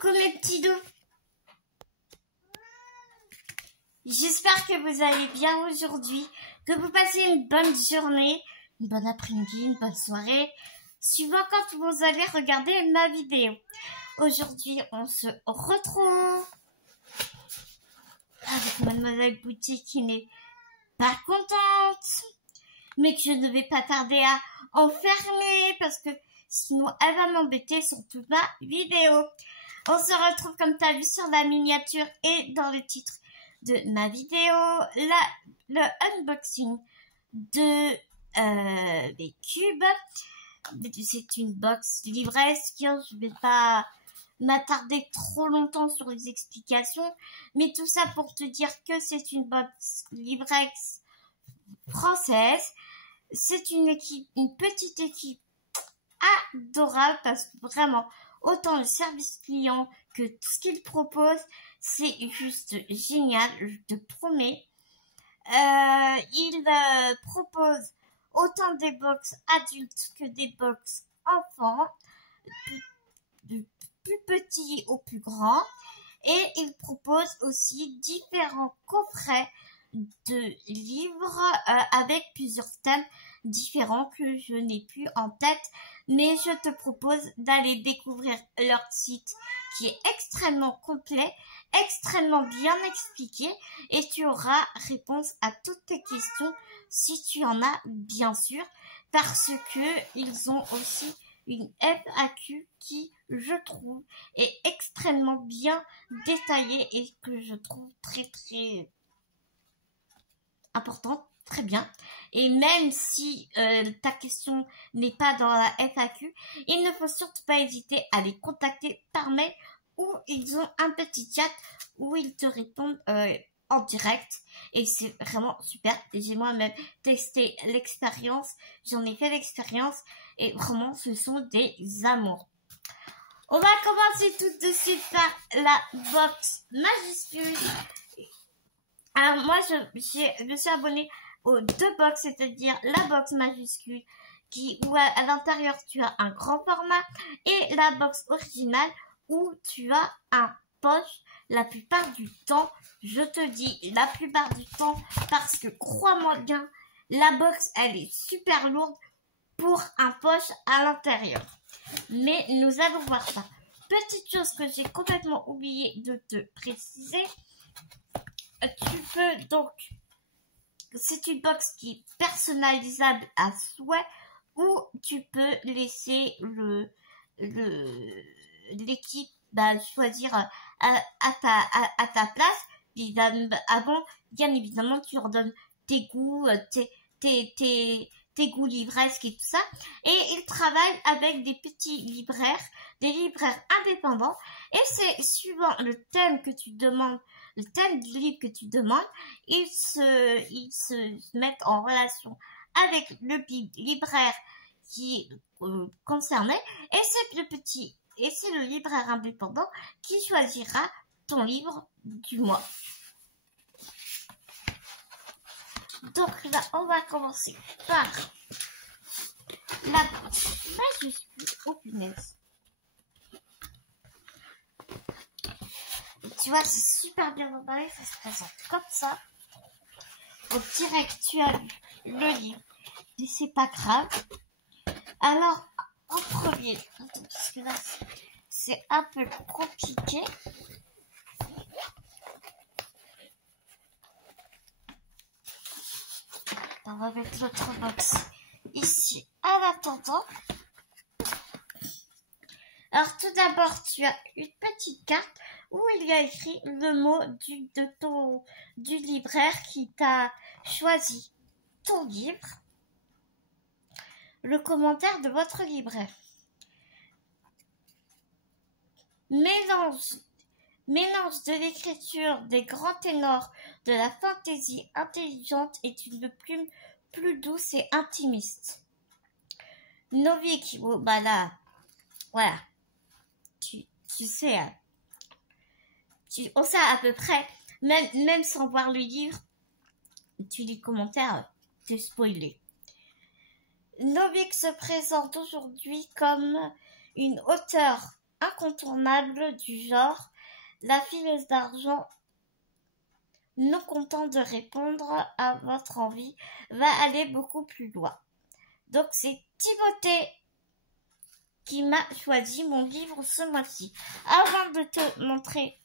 Coucou mes petits doux. J'espère que vous allez bien aujourd'hui, que vous passez une bonne journée, une bonne après-midi, une bonne soirée, suivant quand vous allez regarder ma vidéo. Aujourd'hui, on se retrouve avec Mademoiselle Boutique qui n'est pas contente, mais que je ne vais pas tarder à enfermer parce que sinon elle va m'embêter sur toute ma vidéo. On se retrouve comme tu as vu sur la miniature et dans le titre de ma vidéo, le unboxing de des cubes. C'est une box livresque, je ne vais pas m'attarder trop longtemps sur les explications, mais tout ça pour te dire que c'est une box livresque française. C'est une petite équipe adorable parce que vraiment, autant le service client que tout ce qu'il propose, c'est juste génial, je te promets. Il propose autant des box adultes que des box enfants, du plus petit au plus grand. Et il propose aussi différents coffrets de livres avec plusieurs thèmes différents que je n'ai plus en tête, mais je te propose d'aller découvrir leur site qui est extrêmement complet, extrêmement bien expliqué, et tu auras réponse à toutes tes questions si tu en as, bien sûr, parce que ils ont aussi une FAQ qui, je trouve, est extrêmement bien détaillée et que je trouve très importante, très bien. Et même si ta question n'est pas dans la FAQ, il ne faut surtout pas hésiter à les contacter par mail ou ils ont un petit chat où ils te répondent en direct. Et c'est vraiment super. J'ai moi-même testé l'expérience, j'en ai fait l'expérience et vraiment ce sont des amours. On va commencer tout de suite par la box majuscule. Alors moi, je suis abonnée aux deux box, c'est-à-dire la box majuscule où à l'intérieur tu as un grand format et la box originale où tu as un poche la plupart du temps. Je te dis la plupart du temps parce que crois-moi bien, la box elle est super lourde pour un poche à l'intérieur. Mais nous allons voir ça. Petite chose que j'ai complètement oublié de te préciser. Tu peux donc, c'est une box qui est personnalisable à souhait ou tu peux laisser l'équipe choisir à ta place. Avant, bien évidemment, tu leur donnes tes goûts, tes goûts livresques et tout ça. Et ils travaillent avec des petits libraires, des libraires indépendants. Et c'est suivant le thème que tu demandes, le thème du livre que tu demandes, ils se mettent en relation avec le libraire qui est concerné. Et c'est le libraire indépendant qui choisira ton livre du mois. Donc là, on va commencer par la box majuscule. Oh punaise. Tu vois, c'est super bien emballé, ça se présente comme ça. On dirait que tu as lu le livre, mais c'est pas grave. Alors, en premier, parce que là, c'est un peu compliqué. On va mettre l'autre box ici en attendant. Alors tout d'abord, tu as une petite carte où il y a écrit le mot du libraire qui t'a choisi ton livre, le commentaire de votre libraire. Mélange de l'écriture des grands ténors de la fantaisie intelligente et d'une plume plus douce et intimiste. Novik, bon, bah là, voilà, tu sais, on sait à peu près, même sans voir le livre, tu lis les commentaires, t'es spoilé. Novik se présente aujourd'hui comme une auteure incontournable du genre. La fileuse d'argent, non content de répondre à votre envie, va aller beaucoup plus loin. Donc c'est Timothée qui m'a choisi mon livre ce mois-ci. Avant de te montrer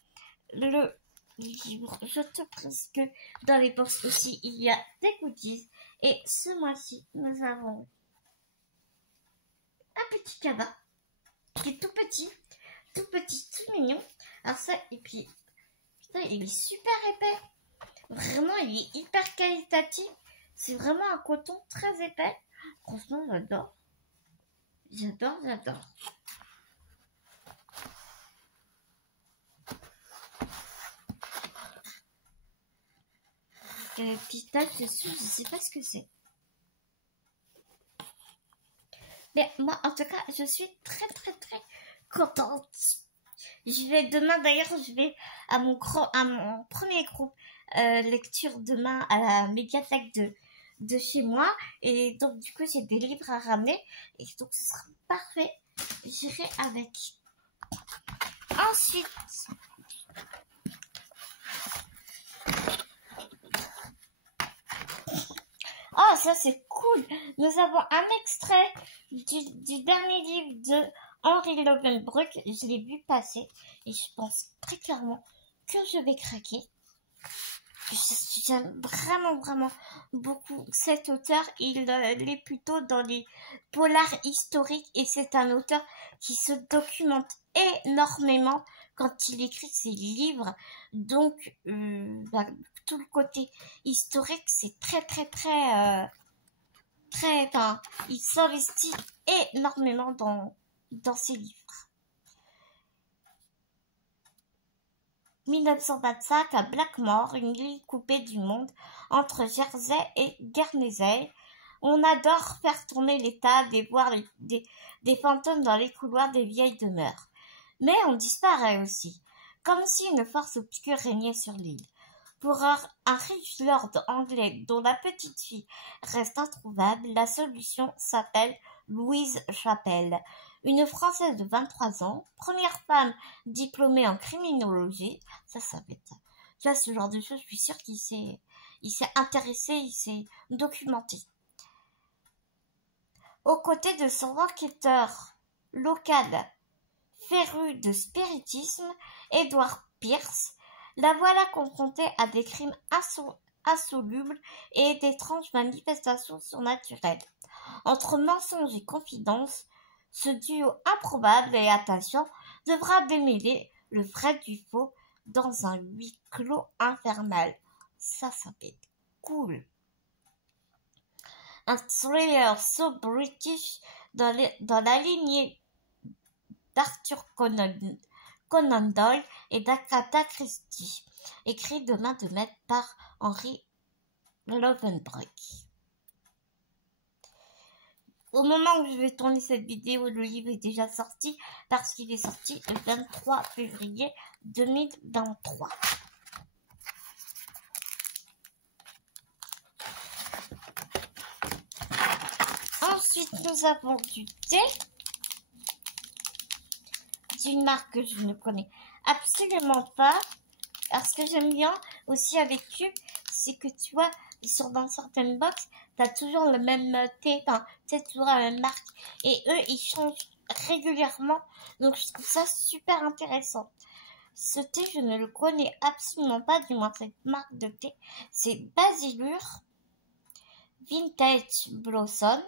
le livre, je te précise que dans les bourses aussi il y a des goodies. Et ce mois-ci, nous avons un petit cabas qui est tout petit, tout mignon. Alors ça, et puis, putain, il est super épais. Vraiment, il est hyper qualitatif. C'est vraiment un coton très épais. Franchement, j'adore. J'adore. Il y a des petites taches dessus, je sais pas ce que c'est. Mais moi, en tout cas, je suis très contente. D'ailleurs, je vais à mon premier groupe lecture demain à la médiathèque de chez moi. Et donc, du coup, j'ai des livres à ramener. Et donc, ce sera parfait. J'irai avec. Ensuite, oh, ça c'est cool. Nous avons un extrait du dernier livre de Henri Lovenbroek. Je l'ai vu passer et je pense très clairement que je vais craquer. J'aime vraiment beaucoup cet auteur. Il est plutôt dans les polars historiques et c'est un auteur qui se documente énormément quand il écrit ses livres. Donc, tout le côté historique, c'est enfin, il s'investit énormément dans ses livres. 1925 à Blackmore, une île coupée du monde entre Jersey et Guernesey. On adore faire tourner les tables et voir des fantômes dans les couloirs des vieilles demeures. Mais on disparaît aussi, comme si une force obscure régnait sur l'île. Pour un riche lord anglais dont la petite fille reste introuvable, la solution s'appelle Louise Chapelle, une Française de 23 ans, première femme diplômée en criminologie. Ça va être... Là, ce genre de choses, je suis sûre qu'il s'est intéressé, il s'est documenté. Aux côtés de son enquêteur local féru de spiritisme, Edward Pierce, la voilà confrontée à des crimes insolubles et d'étranges manifestations surnaturelles. Entre mensonges et confidences, ce duo improbable et attachant devra démêler le vrai du faux dans un huis clos infernal. Ça va être cool. Un thriller so british dans la lignée d'Arthur Conan Doyle et d'Agatha Christie, écrit de main de maître par Henri Lovenbroek. Au moment où je vais tourner cette vidéo, le livre est déjà sorti parce qu'il est sorti le 23 février 2023. Ensuite, nous avons du thé d'une marque que je ne connais absolument pas. Alors, ce que j'aime bien aussi avec eux, c'est que tu vois, dans certaines box, t'as toujours le même thé, enfin, c'est toujours la même marque. Et eux, ils changent régulièrement. Donc, je trouve ça super intéressant. Ce thé, je ne le connais absolument pas, du moins cette marque de thé. C'est Basilur Vintage Blossom.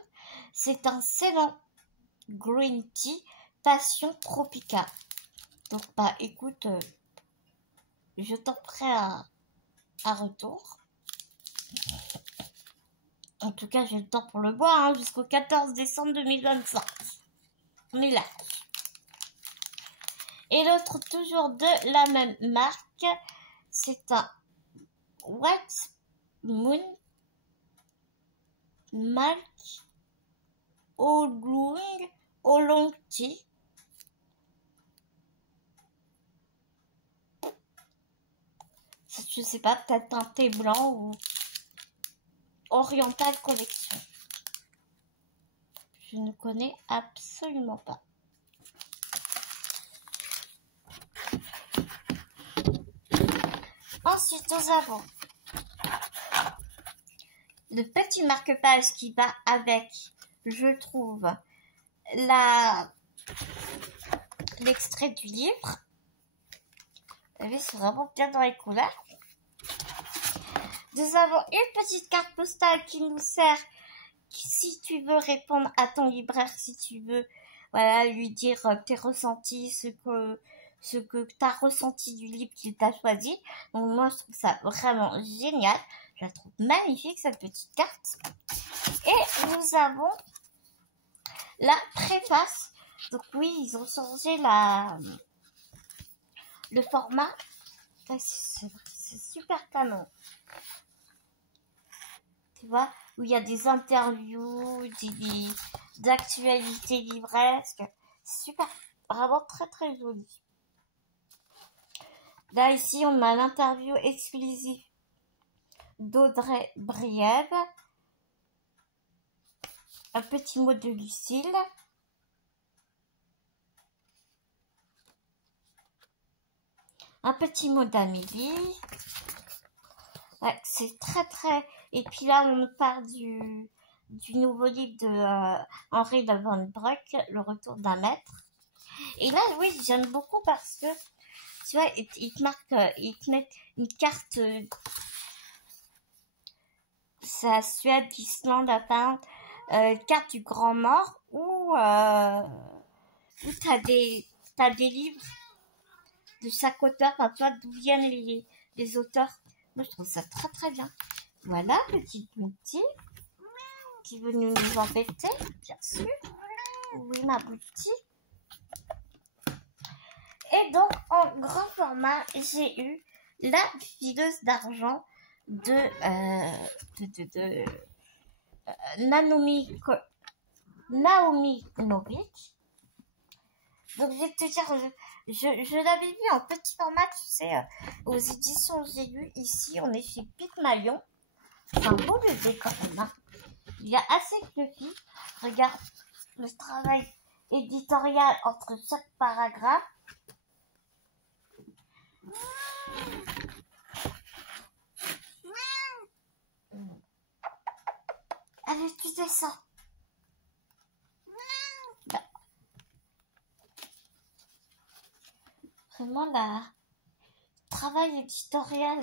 C'est un Ceylon Green Tea Passion Tropica. Donc, écoute, je t'en ferai un retour. En tout cas, j'ai le temps pour le boire jusqu'au 14 décembre 2025. On est là. Et l'autre, toujours de la même marque, c'est un White Moon Milk Oolong Tea. Je sais pas, peut-être un thé blanc ou Oriental Collection. Je ne connais absolument pas. Ensuite, nous avons le petit marque-page qui va avec, je trouve, l'extrait du livre. Vous voyez, c'est vraiment bien dans les couleurs. Nous avons une petite carte postale qui nous sert si tu veux répondre à ton libraire, si tu veux, voilà, lui dire tes ressentis, ce que tu as ressenti du livre qu'il t'a choisi. Donc moi, je trouve ça vraiment génial. Je la trouve magnifique, cette petite carte. Et nous avons la préface. Donc oui, ils ont changé le format. C'est super canon. Tu vois, où il y a des interviews, d'actualités livresques. C'est super, vraiment très très joli. Là, ici, on a l'interview exclusive d'Audrey Briève. Un petit mot de Lucille. Un petit mot d'Amélie. Ouais, c'est très très... Et puis là, on parle du nouveau livre de Henri de Van Bruck, Le retour d'un maître. Et là, oui, j'aime beaucoup parce que, tu vois, il te met une carte... c'est la Suède, l'Islande, la Finlande, carte du Grand Nord, où t'as des livres de chaque auteur, enfin, tu vois, d'où viennent les auteurs. Moi, je trouve ça très très bien. Voilà, petite Bouti, qui veut nous embêter, bien sûr. Oui, ma Bouti. Et donc, en grand format, j'ai eu La fileuse d'argent de Naomi Novik. Donc, je vais te dire, je l'avais vu en petit format, tu sais, aux éditions J'ai lu. Ici, on est chez Pygmalion. C'est un beau bébé quand même. Hein. Il y a assez fluffy. Regarde le travail éditorial entre chaque paragraphe. Allez, tu descends. Vraiment, le travail éditorial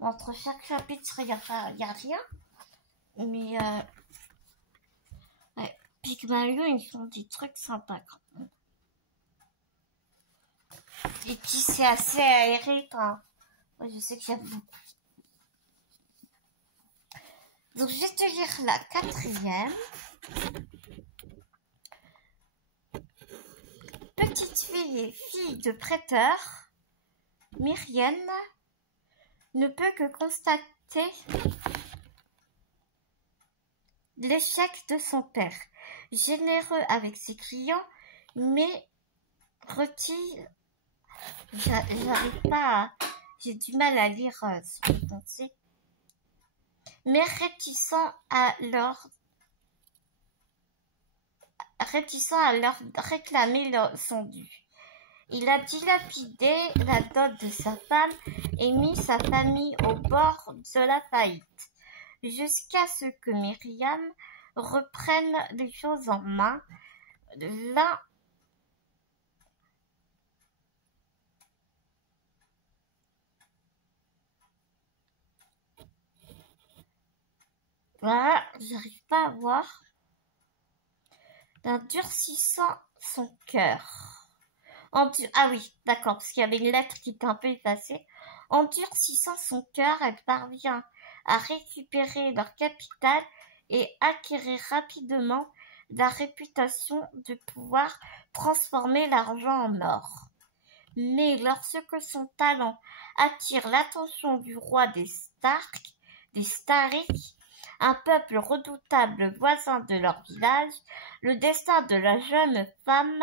entre chaque chapitre, il n'y a rien. Mais ouais, Pygmalion, ils font des trucs sympas quand même. Et puis c'est assez aéré. Enfin, ouais, je sais que j'aime beaucoup. Donc je vais te lire la 4e. Petite fille et fille de prêteur, Myrienne ne peut que constater l'échec de son père, généreux avec ses clients, mais j'arrive pas à... J'ai du mal à lire son pensée. Mais réticent à leur réclamer son dû. Il a dilapidé la dot de sa femme et mis sa famille au bord de la faillite, jusqu'à ce que Myriam reprenne les choses en main. Là, voilà, j'arrive pas à voir. D'endurcissant son cœur. Ah oui, d'accord, parce qu'il y avait une lettre qui était un peu effacée. Endurcissant son cœur, elle parvient à récupérer leur capital et acquérir rapidement la réputation de pouvoir transformer l'argent en or. Mais lorsque son talent attire l'attention du roi des Stariques, un peuple redoutable voisin de leur village, le destin de la jeune femme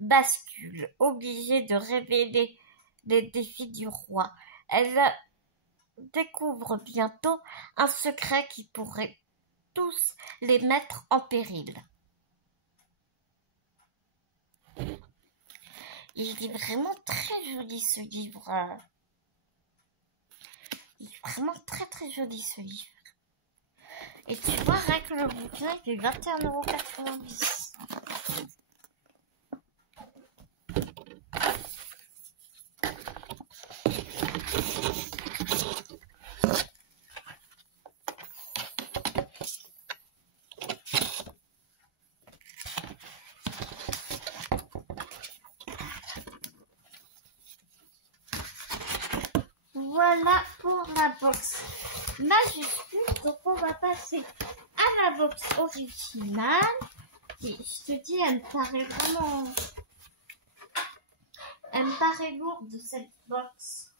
bascule, obligée de révéler les défis du roi. Elle découvre bientôt un secret qui pourrait tous les mettre en péril. Il est vraiment très joli ce livre. Il est vraiment très très joli ce livre. Et tu vois, rien que le bouquin, il est 21,90 €. Voilà pour la box majuscule. Donc on va passer à la box originale. Et je te dis, elle me paraît vraiment... Elle me paraît lourde cette box.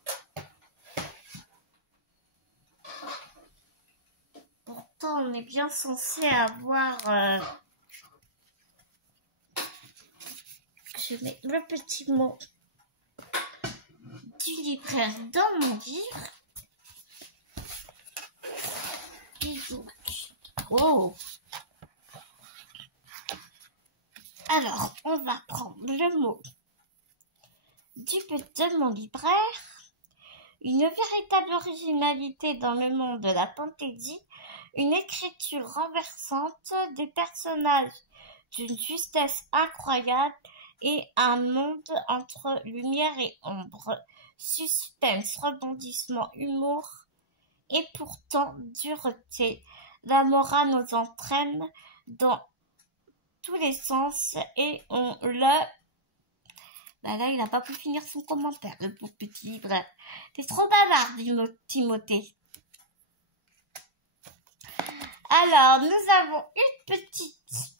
Pourtant on est bien censé avoir... Je mets le petit mot du libraire dans mon livre. Et donc, oh. Alors, on va prendre le mot de mon libraire. Une véritable originalité dans le monde de la fantaisie, une écriture renversante, des personnages d'une justesse incroyable et un monde entre lumière et ombre. Suspense, rebondissement, humour et pourtant dureté. La morale nous entraîne dans tous les sens et on le... Bah là, il n'a pas pu finir son commentaire, le pauvre petit libraire. T'es trop bavard, dit Timothée. Alors, nous avons une petite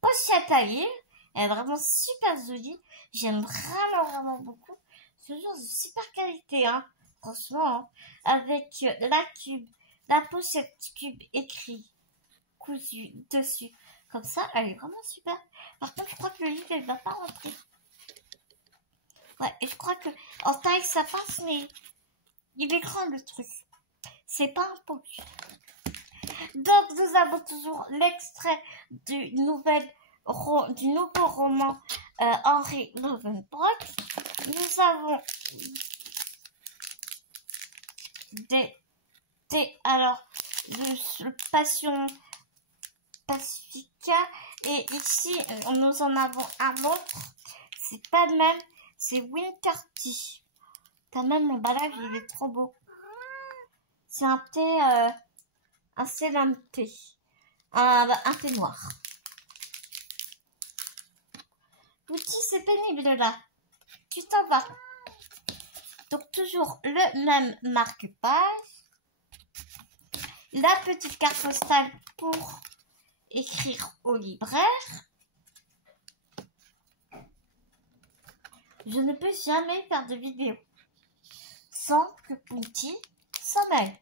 pochette à livre. Elle est vraiment super jolie. J'aime vraiment beaucoup. Ce genre de super qualité, hein. Franchement, hein. Avec la cube, la pochette cube écrit, cousu dessus. Comme ça, elle est vraiment super. Par contre, je crois que le livre, elle va pas rentrer. Ouais, et je crois que en taille, ça passe, mais il est grand le truc. C'est pas un poche. Donc, nous avons toujours l'extrait du nouveau roman Henry Lovenbrock. Nous avons alors le Passion Pacifica, et ici nous en avons un autre. C'est pas le même, c'est Winter Tea. T'as même l'emballage, il est trop beau. C'est un thé, un célam thé, un thé noir. L'outil, c'est pénible là. Tu t'en vas. Donc toujours le même marque-page. La petite carte postale pour écrire au libraire. Je ne peux jamais faire de vidéo sans que Punty s'en mêle.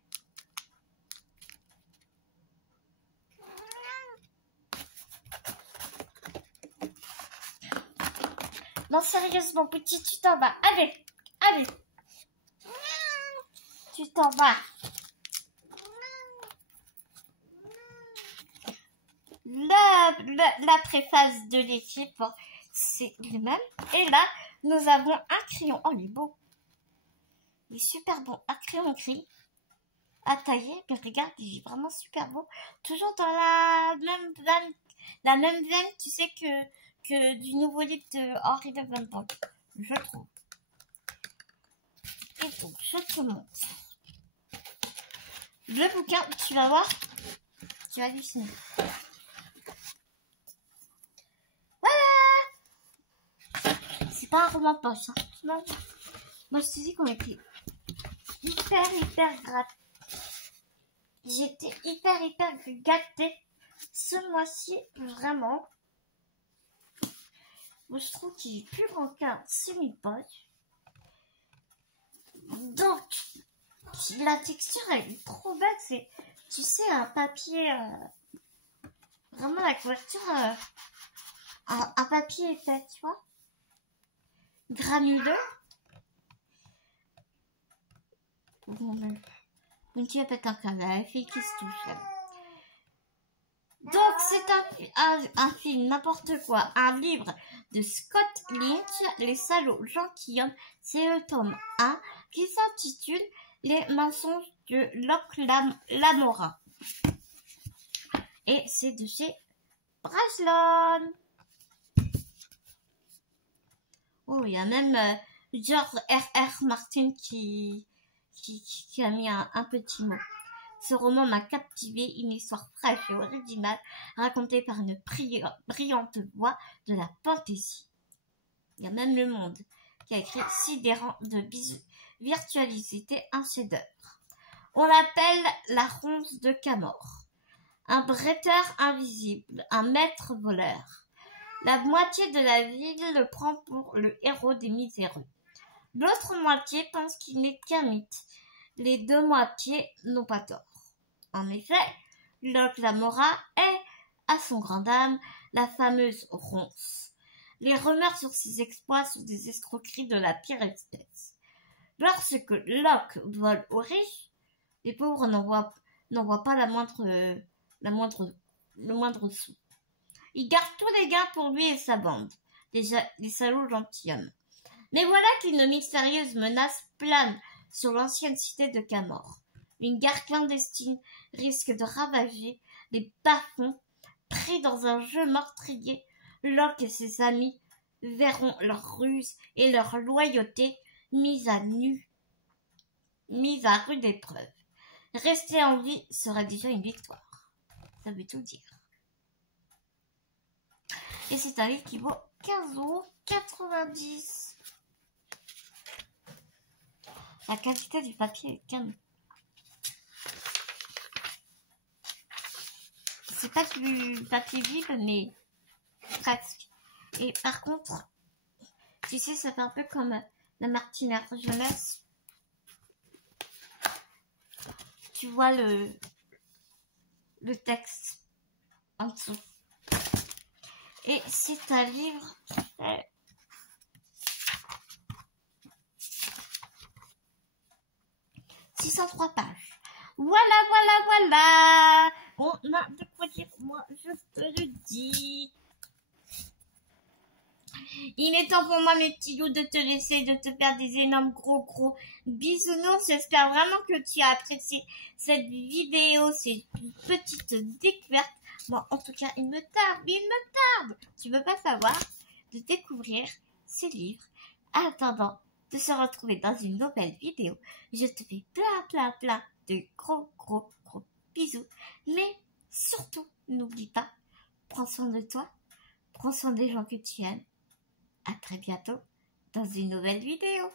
Non, sérieusement, Punty, tu t'en vas. Allez, allez. Tu t'en vas. La préface de l'équipe, c'est le même. Et là, nous avons un crayon. Oh, il est beau. Il est super beau. Un crayon gris à tailler. Mais regarde, il est vraiment super beau. Toujours dans la même veine, tu sais, que du nouveau livre de Henry Lovenbrock, je trouve. Et donc, je te montre. Le bouquin, tu vas voir, tu vas halluciner. C'est pas un roman de poche, hein. Non. Moi, je te dis qu'on était hyper gâtés. J'étais hyper gâtée ce mois-ci, vraiment. Moi, je trouve qu'il est plus grand qu'un semi-poche. Donc, la texture, elle est trop belle. C'est, tu sais, un papier... vraiment, la couverture... un papier épais, tu vois. Granuleux. Mon Dieu, pète un câble, la fille qui se touche. Donc, c'est un film, n'importe quoi, un livre de Scott Lynch, Les salauds gentilshommes. C'est le tome 1 qui s'intitule Les mensonges de Locke Lamora. Et c'est de chez Brajlon. Oh, il y a même George R.R. Martin qui a mis un petit mot. Ce roman m'a captivé, une histoire fraîche et originale, racontée par une brillante voix de la fantaisie. Il y a même Le Monde qui a écrit Sidérant de virtualité, un chef-d'œuvre. On l'appelle la ronce de Camor. Un bretteur invisible, un maître voleur. La moitié de la ville le prend pour le héros des miséreux. L'autre moitié pense qu'il n'est qu'un mythe. Les deux moitiés n'ont pas tort. En effet, Locke Lamora est, à son grand âme, la fameuse ronce. Les rumeurs sur ses exploits sont des escroqueries de la pire espèce. Lorsque Locke vole aux riches, les pauvres n'en voient pas le moindre sou. Il garde tous les gains pour lui et sa bande, les salauds gentilshommes. Mais voilà qu'une mystérieuse menace plane sur l'ancienne cité de Camor. Une guerre clandestine risque de ravager les bas-fonds. Pris dans un jeu meurtrier, Locke et ses amis verront leur ruse et leur loyauté mises à rude épreuve. Rester en vie serait déjà une victoire. Ça veut tout dire. Et c'est un livre qui vaut 15,90 €. La qualité du papier est canon. C'est pas du papier vide, mais presque. Et par contre, tu sais, ça fait un peu comme la Martinière jeunesse. Tu vois le texte en dessous. Et c'est un livre qui fait 603 pages. Voilà. On a de quoi dire, moi, je te le dis. Il est temps pour moi, mes petits loups, de te laisser, de te faire des énormes gros bisounours. J'espère vraiment que tu as apprécié cette vidéo, cette petite découverte. Moi, en tout cas, il me tarde. Tu veux pas savoir de découvrir ces livres. En attendant de se retrouver dans une nouvelle vidéo, je te fais plein de gros bisous. Mais surtout, n'oublie pas, prends soin de toi, prends soin des gens que tu aimes. À très bientôt dans une nouvelle vidéo.